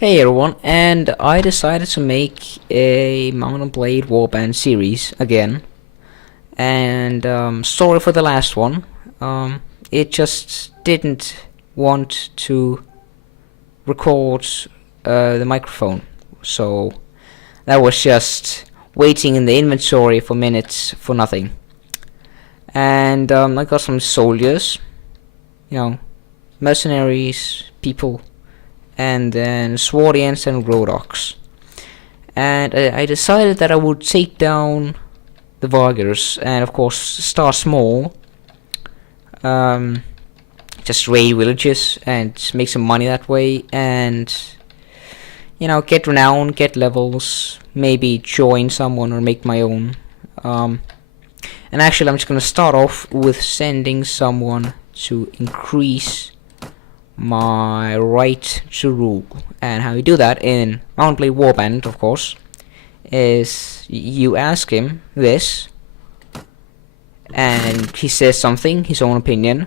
Hey everyone, and I decided to make a Mount and Blade Warband series again. And sorry for the last one. It just didn't want to record the microphone, so that was just waiting in the inventory for minutes for nothing. And I got some soldiers, mercenaries, people, and then Swardians and Rodox. And I decided that I would take down the Vargers and of course start small. Just raid villages and make some money that way, and get renown, get levels, maybe join someone or make my own. And actually I'm just gonna start off with sending someone to increase my right to rule. And how you do that in Mount Blade Warband, of course, is you ask him this, and he says something, his own opinion,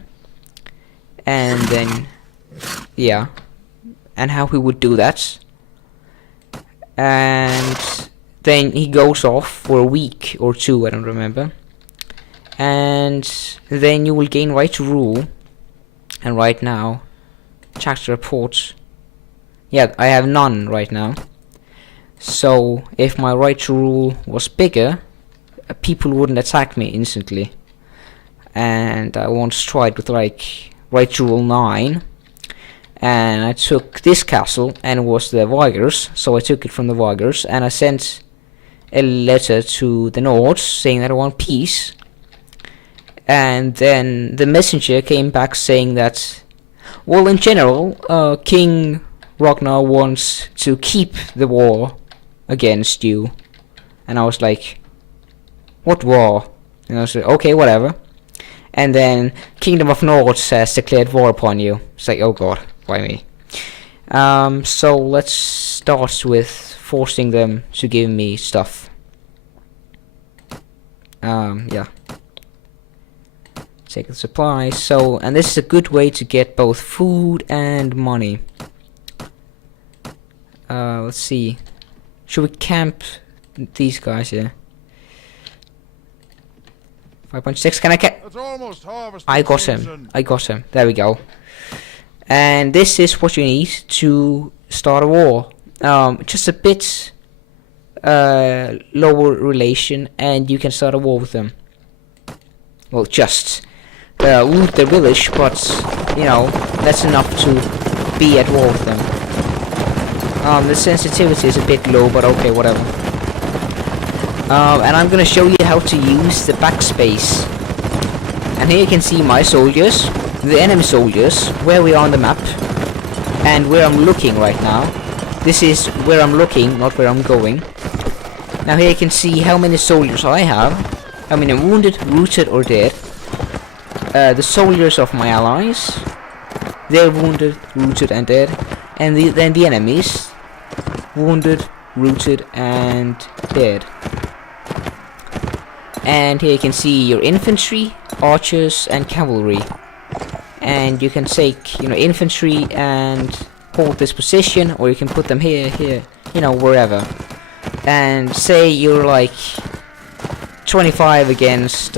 and then and how he would do that, and then he goes off for a week or two, I don't remember, and then you will gain right to rule. And right now, chapter reports, I have none right now. So if my right to rule was bigger, people wouldn't attack me instantly. And I once tried with like right to rule 9, and I took this castle, and it was the Vargers, so I took it from the Vargers, and I sent a letter to the Nords saying that I want peace. And then the messenger came back saying that, well, in general, King Ragnar wants to keep the war against you. And I was like, what war? And I was like, okay, whatever. And then Kingdom of Nords has declared war upon you. It's like, oh god, why me? So let's start with forcing them to give me stuff. Take the supplies. So, and this is a good way to get both food and money. Let's see. Should we camp these guys here? 5.6. Can I I got him. I got him. There we go. And this is what you need to start a war. Just a bit lower relation, and you can start a war with them. Well, just loot their village, but that's enough to be at war with them. The sensitivity is a bit low, but okay, whatever. And I'm gonna show you how to use the backspace. And here you can see my soldiers, the enemy soldiers, where we are on the map, and where I'm looking right now. This is where I'm looking, not where I'm going. Now here you can see how many soldiers I have, how many wounded, rooted, or dead. The soldiers of my allies, they're wounded, rooted, and dead. And then the enemies, wounded, rooted, and dead. And here you can see your infantry, archers, and cavalry. And you can take, infantry and hold this position, or you can put them here, wherever. And say you're like 25 against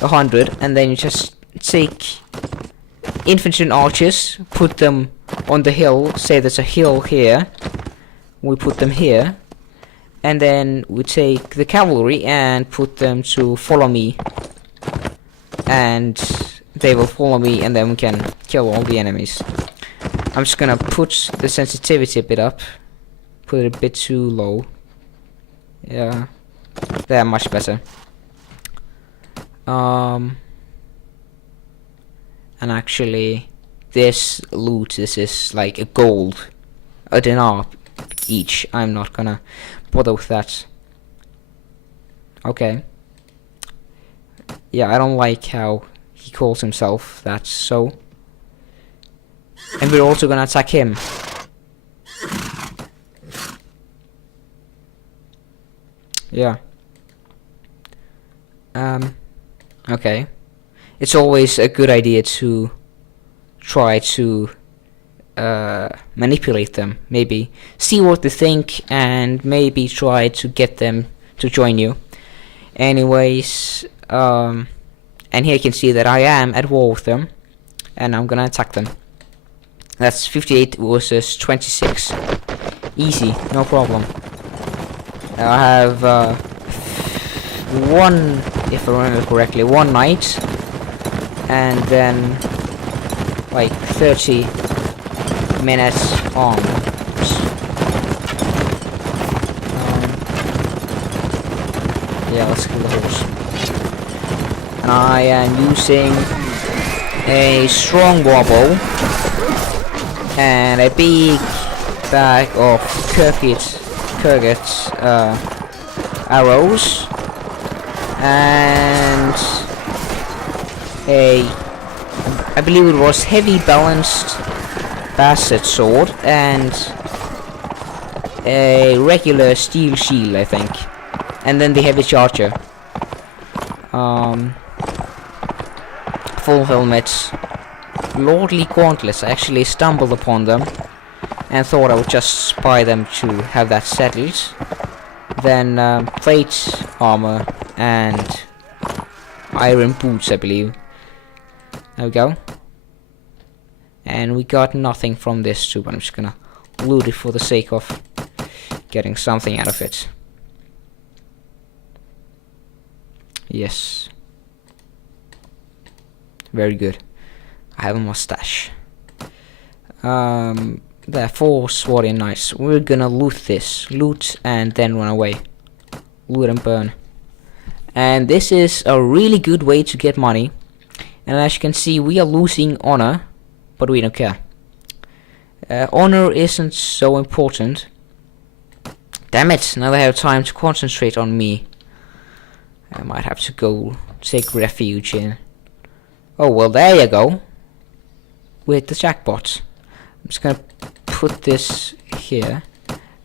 100, and then you just take infantry and archers, put them on the hill. Say there's a hill here, we put them here, and then we take the cavalry and put them to follow me, and they will follow me, and then we can kill all the enemies. I'm just gonna put the sensitivity a bit up, put it a bit too low. Yeah, they're much better. And actually, this loot, this is like a gold, a dinar each. I'm not gonna bother with that. Okay. Yeah, I don't like how he calls himself that, so. And we're also gonna attack him. Yeah. Okay. It's always a good idea to try to manipulate them, maybe see what they think, and maybe try to get them to join you. Anyways, and here you can see that I am at war with them, and I'm gonna attack them. That's 58 versus 26. Easy, no problem. I have one, if I remember correctly, one knight, and then like 30 minutes arms. Yeah, let's kill the horse. And I am using a strong warbow and a big bag of Kurgit arrows and I believe it was heavy balanced basset sword and a regular steel shield, I think, and then the heavy charger. Full helmets, lordly gauntlets. I actually stumbled upon them and thought I would just buy them to have that settled. Then plate armor and iron boots, I believe. There we go. And we got nothing from this too, but I'm just gonna loot it for the sake of getting something out of it. Yes. Very good. I have a mustache. There are 4 swarty knights. We're gonna loot this. Loot and then run away. Loot and burn. And this is a really good way to get money. And as you can see, we are losing honor, but we don't care. Honor isn't so important. Damn it, now I have time to concentrate on me. I might have to go take refuge in. Oh, well, there you go. With the jackpot. I'm just gonna put this here.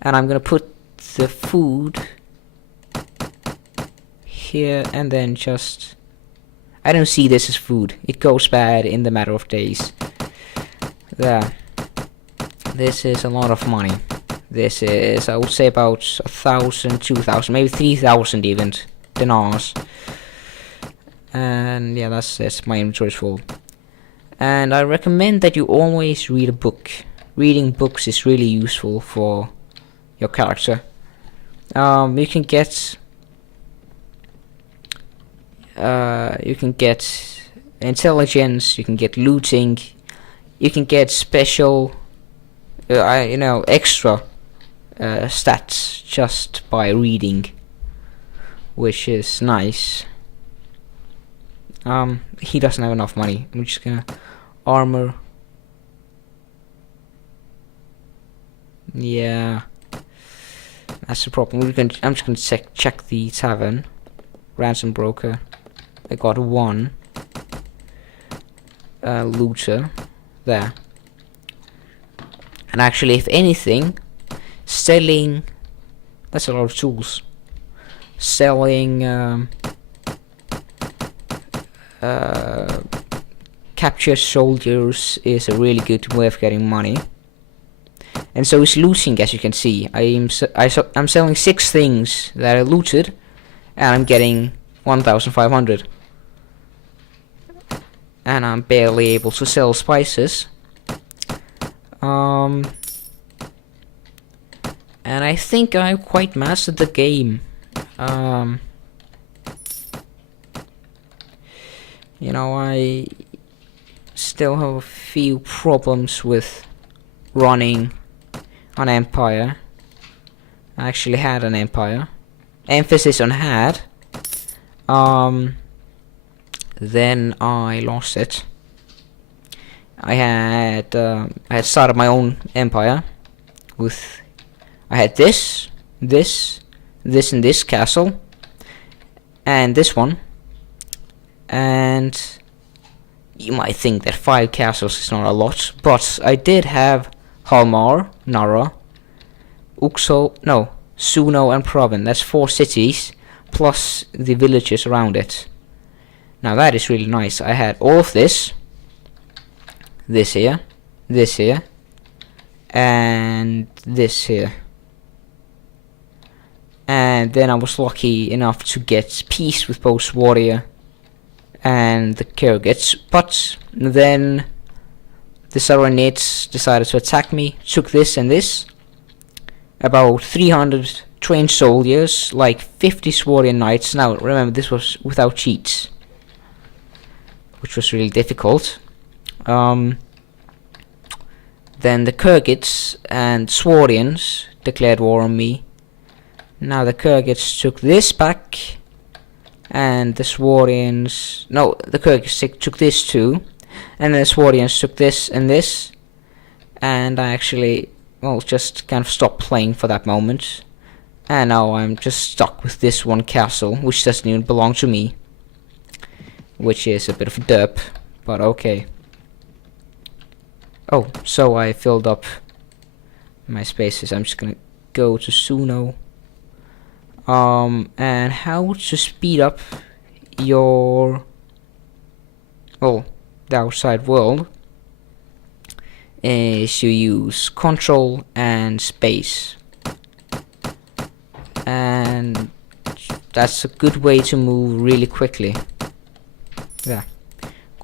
And I'm gonna put the food here and then just... I don't see this as food. It goes bad in the matter of days. There. This is a lot of money. This is, I would say, about 1,000, 2,000, maybe 3,000 even dinars. And yeah, that's it. My inventory is full. And I recommend that you always read a book. Reading books is really useful for your character. You can get intelligence, you can get looting, you can get special, extra stats just by reading, which is nice. He doesn't have enough money. I'm just gonna armor. Yeah, that's the problem. I'm just gonna check the tavern. Ransom broker. I got 1 looter there. And actually, if anything, selling, that's a lot of tools. Selling captured soldiers is a really good way of getting money. And so is looting, as you can see. I'm selling 6 things that I looted, and I'm getting 1,500. And I'm barely able to sell spices. And I think I've quite mastered the game. I still have a few problems with running an empire. I actually had an empire. Emphasis on had. Then I lost it. I had started my own empire with, I had this, and this castle, and this one. And you might think that 5 castles is not a lot, but I did have Halmar, Nara, Suno and Provin. That's 4 cities, plus the villages around it. Now that is really nice. I had all of this here, and this here. And then I was lucky enough to get peace with both warrior and the Kyrgyz, but then the Saronids decided to attack me, took this and this. About 300 trained soldiers, like 50 Swarian knights. Now remember, this was without cheats, which was really difficult. Then the Kyrgyz and Swarians declared war on me. Now the Kyrgyz took this back, and the Swarians... No, the Kyrgyz took this too, and then the Swarians took this and this, and I actually, well, just kind of stopped playing for that moment, and now I'm just stuck with this one castle, which doesn't even belong to me, which is a bit of a derp, but okay. Oh, so I filled up my spaces. I'm just gonna go to Suno. And how to speed up your, well, the outside world is you use Control and space, and that's a good way to move really quickly. Yeah,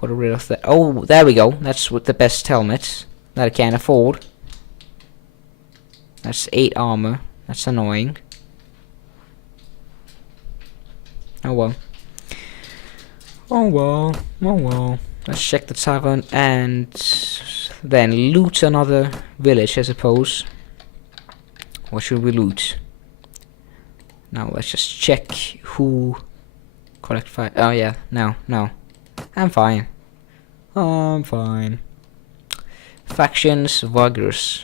got rid of that. Oh, there we go. That's with the best helmet that I can afford. That's 8 armor. That's annoying. Oh well. Oh well. Oh well. Let's check the tavern and then loot another village, I suppose. What should we loot? Now let's just check who collect fire. Oh yeah, no. I'm fine. I'm fine. Factions, Vagers.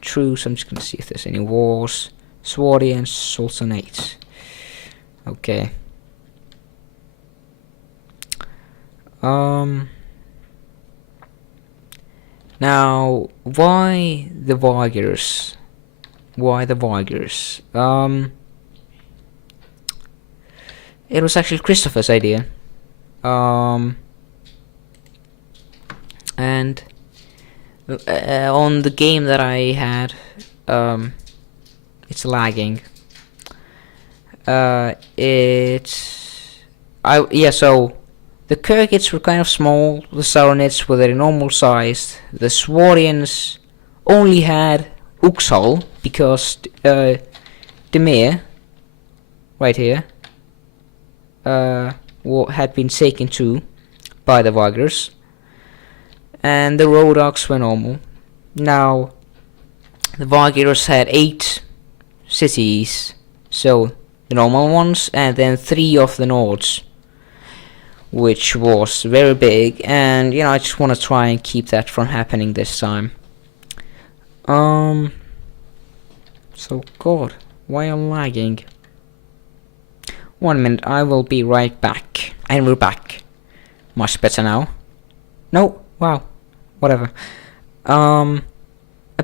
Truce, I'm just gonna see if there's any wars. Swarians, Sultanates. Okay. Now, why the Vagers? Why the Vagers? It was actually Christopher's idea. And on the game that I had, it's lagging. So the Kyrgyz were kind of small, the Saronids were their normal size, the Swarians only had Uxal because Demir, right here, had been taken to by the Vagers, and the Rodoks were normal. Now the Vagers had 8 cities, so the normal ones, and then 3 of the Nords, which was very big, and you know, I just want to try and keep that from happening this time. So God, why am I lagging? 1 minute, I will be right back. And we're back. Much better now. No, wow, whatever. A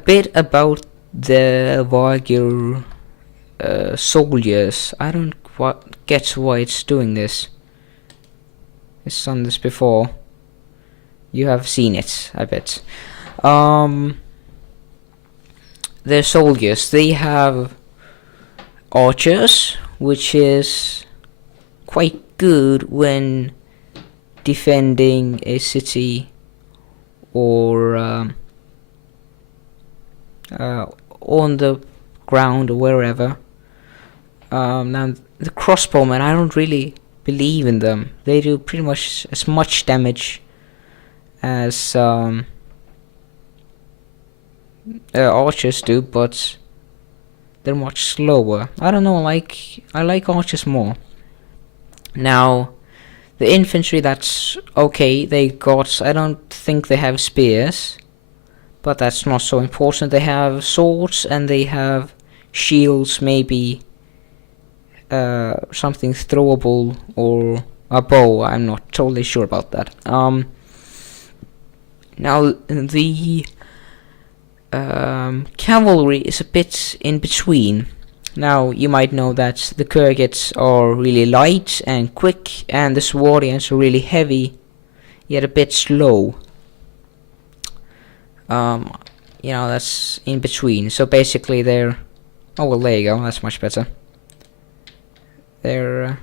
bit about the Magyar soldiers. I don't get why it's doing this. It's done this before. You have seen it, I bet. Their soldiers, they have archers, which is quite good when defending a city or on the ground or wherever. Now the crossbowmen, I don't really believe in them. They do pretty much as much damage as archers do, but they're much slower. I don't know, I like archers more. Now the infantry, that's okay. They got, I don't think they have spears, but that's not so important. They have swords and they have shields, maybe something throwable or a bow. I'm not totally sure about that. Now the cavalry is a bit in between. Now you might know that the Kyrgyz are really light and quick, and the Swarians are really heavy, yet a bit slow. you know, that's in between. So basically they're, oh well, there you go, that's much better. They're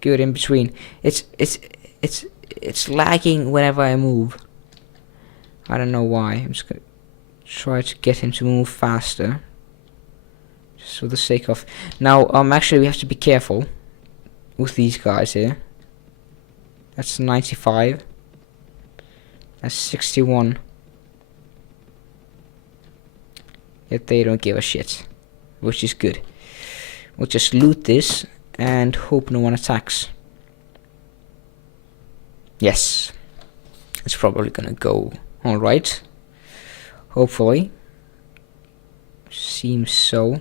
good in between. It's lagging whenever I move. I don't know why. I'm just gonna try to get him to move faster, just for the sake of. Now, actually, we have to be careful with these guys here. That's 95. That's 61. Yet they don't give a shit, which is good. We'll just loot this and hope no one attacks. Yes, it's probably gonna go alright. Hopefully. Seems so.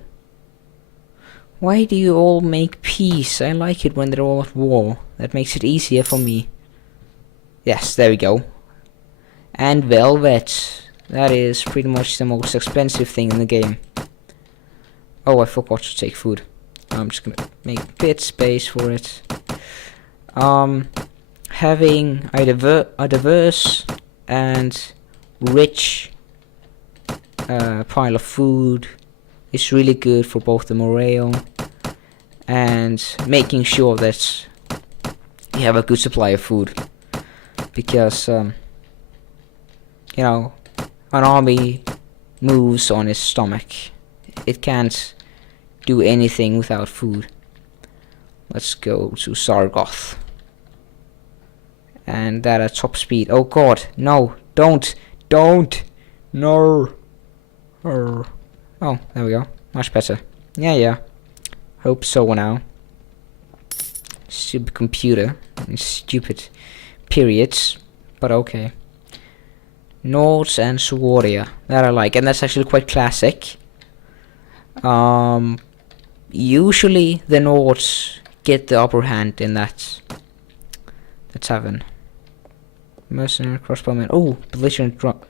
Why do you all make peace? I like it when they're all at war. That makes it easier for me. Yes, there we go. And velvet. That is pretty much the most expensive thing in the game. Oh, I forgot to take food. I'm just gonna make a bit space for it. Having a diverse and rich pile of food is really good for both the morale and making sure that you have a good supply of food, because you know, an army moves on its stomach. It can't do anything without food. Let's go to Sargoth. And that at top speed. Oh god, no, don't, no. Oh, there we go, much better. Yeah. Hope so now. Stupid computer and stupid periods, but okay. Nords and Swordia, that I like, and that's actually quite classic. Usually the Nords get the upper hand in that tavern. Mercenary crossbowman. Oh, belligerent drop.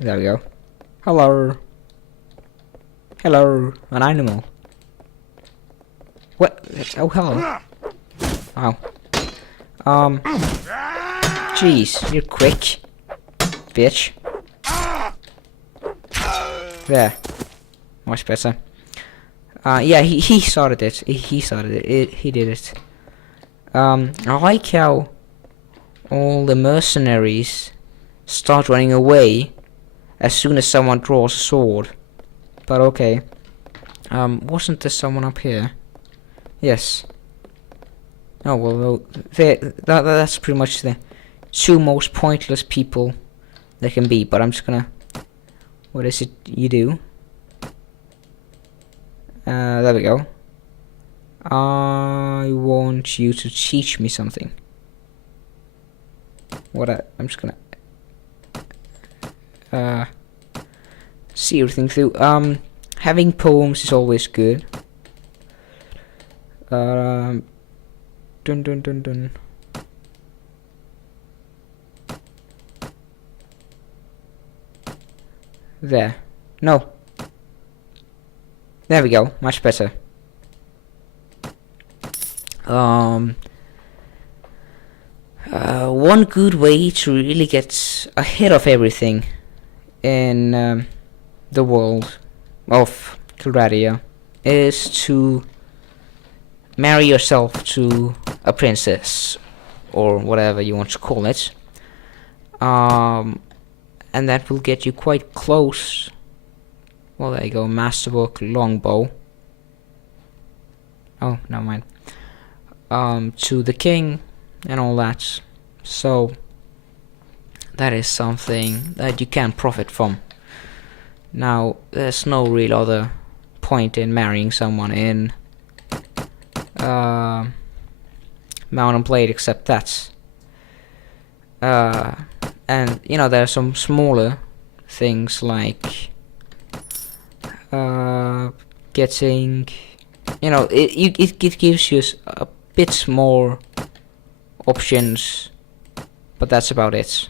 There we go. Hello, an animal. What? Oh, hello. Wow. Jeez, you're quick, bitch. There, much better. Yeah, he started it. He started it. He did it. I like how all the mercenaries start running away as soon as someone draws a sword. But okay. Wasn't there someone up here? Yes. Oh well, that's pretty much the two most pointless people there can be. But I'm just gonna. What is it you do? There we go. I want you to teach me something. I'm just gonna see everything through. Having poems is always good. Dun. There. No. There we go. Much better. One good way to really get ahead of everything in the world of Kilradia is to marry yourself to a princess, or whatever you want to call it, and that will get you quite close. Well, there you go, masterwork longbow. Oh, never mind. To the king and all that. So that is something that you can profit from. Now, there's no real other point in marrying someone in Mount and Blade except that. And you know, there are some smaller things like getting, you know, it gives you a bit more options, but that's about it.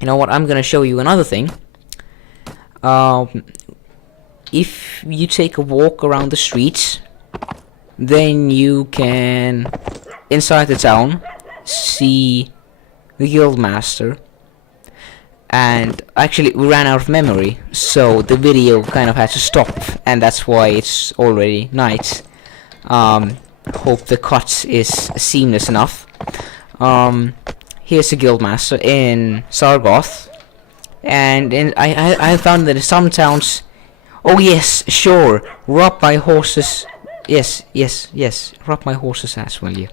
You know what, I'm gonna show you another thing. If you take a walk around the streets, then you can, inside the town, see the guildmaster. And actually we ran out of memory, so the video kind of had to stop, and that's why it's already night. Hope the cut is seamless enough. Here's the guildmaster in Sargoth, and I found that in some towns, oh yes, sure, rob my horses, yes, rob my horses as well, yeah.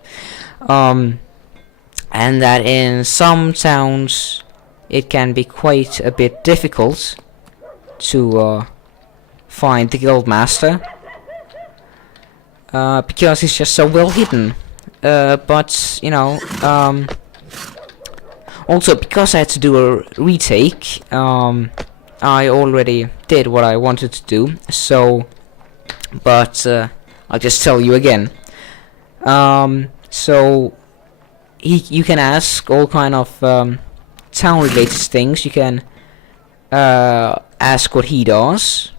And that in some towns it can be quite a bit difficult to find the guildmaster, because he's just so well hidden. But you know, also because I had to do a retake, I already did what I wanted to do. So, but I'll just tell you again. So you can ask all kind of town related things. You can ask what he does,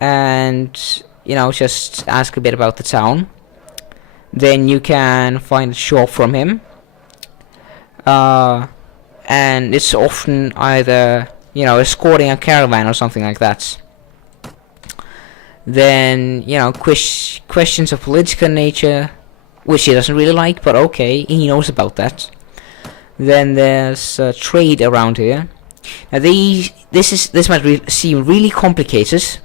and you know, just ask a bit about the town. Then you can find a shop from him, and it's often either, you know, escorting a caravan or something like that. Then, you know, questions of political nature, which he doesn't really like, but okay, he knows about that. Then there's trade around here. Now this might seem really complicated,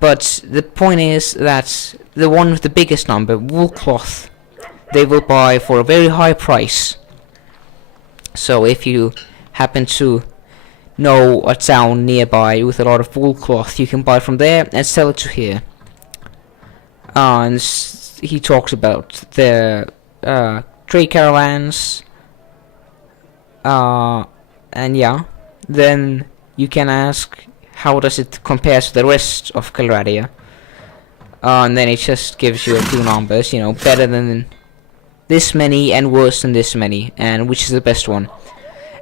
but the point is that the one with the biggest number, wool cloth, they will buy for a very high price. So if you happen to know a town nearby with a lot of wool cloth, you can buy from there and sell it to here. And he talks about the trade caravans. And yeah, then you can ask how does it compare to the rest of Calradia, and then it just gives you a few numbers, you know, better than this many and worse than this many, and which is the best one.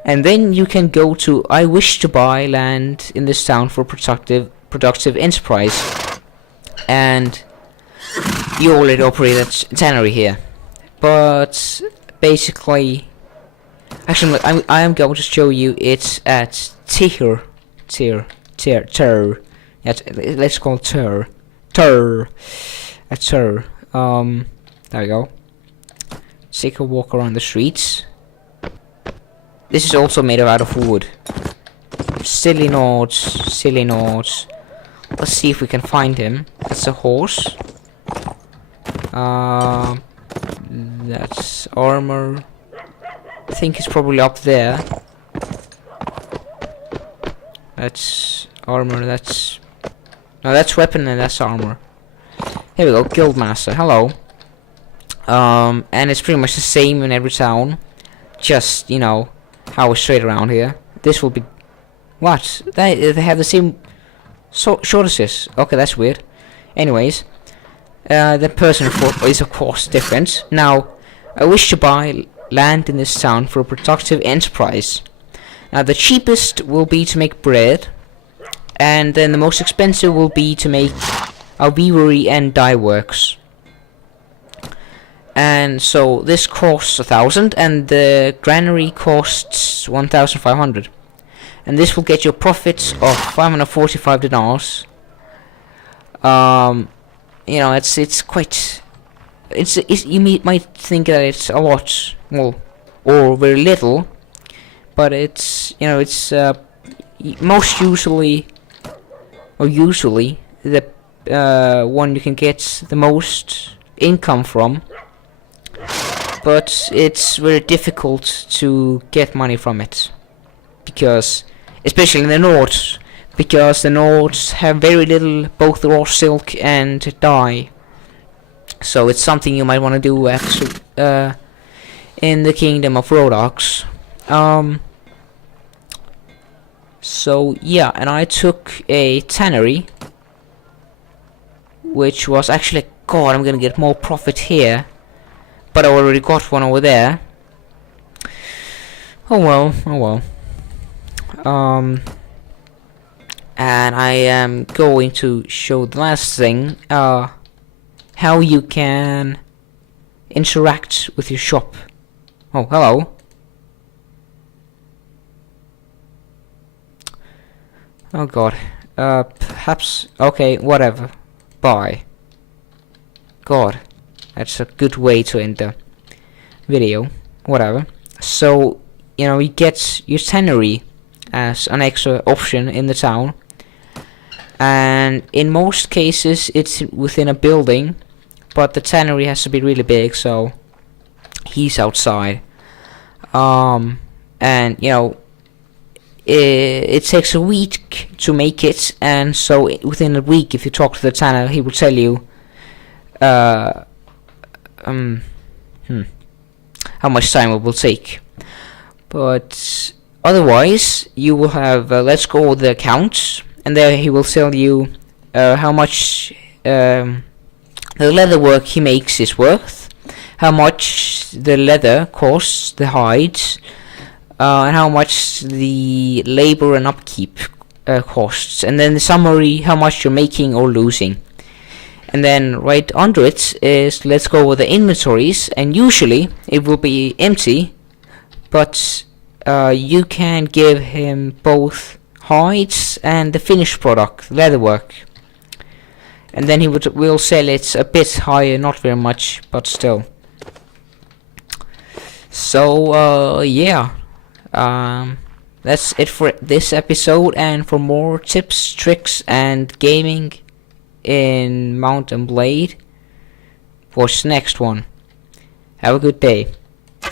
And then you can go to I wish to buy land in this town for productive enterprise, and you already operate a tannery here. But basically, actually, I am going to show you it's at Ter. Yeah, let's call it Ter. At Ter. There we go. Take a walk around the streets. This is also made out of wood. Silly notes. Let's see if we can find him. That's a horse. That's armor. I think it's probably up there. That's armor, no, that's weapon and that's armor. Here we go, guildmaster, hello. And it's pretty much the same in every town. Just, you know, how it's straight around here. This will be... What? They have the same shortages. Okay, that's weird. Anyways, the person is of course different. Now, I wish to buy land in this town for a productive enterprise. Now the cheapest will be to make bread, and then the most expensive will be to make a weavery and dye works. And so this costs 1,000, and the granary costs 1,500, and this will get you a profit of 545 dinars. You know, it's quite. You might think that it's a lot, well, or very little, but it's, you know, it's usually the one you can get the most income from, but it's very difficult to get money from it, because especially in the north, because the Nords have very little both raw silk and dye. So it's something you might want to do actually in the kingdom of Rhodox. So yeah, and I took a tannery, which was actually, God, I'm gonna get more profit here, but I already got one over there. Oh well. And I am going to show the last thing, how you can interact with your shop Oh, hello. Oh god. Perhaps... Okay, whatever. Bye. God. That's a good way to end the video. Whatever. So, you know, you get your tannery as an extra option in the town. And in most cases, it's within a building. But the tannery has to be really big, so... he's outside. And, you know... It takes a week to make it, and so within a week, if you talk to the tanner, he will tell you how much time it will take. But otherwise, you will have let's go with the accounts, and there he will tell you how much the leather work he makes is worth, how much the leather costs, the hides. And how much the labor and upkeep costs, and then the summary, how much you're making or losing. And then right under it is let's go with the inventories, and usually it will be empty, but you can give him both hides and the finished product, leatherwork, and then he will sell it a bit higher, not very much, but still. So yeah. That's it for this episode, and for more tips, tricks, and gaming in Mount and Blade, watch the next one. Have a good day.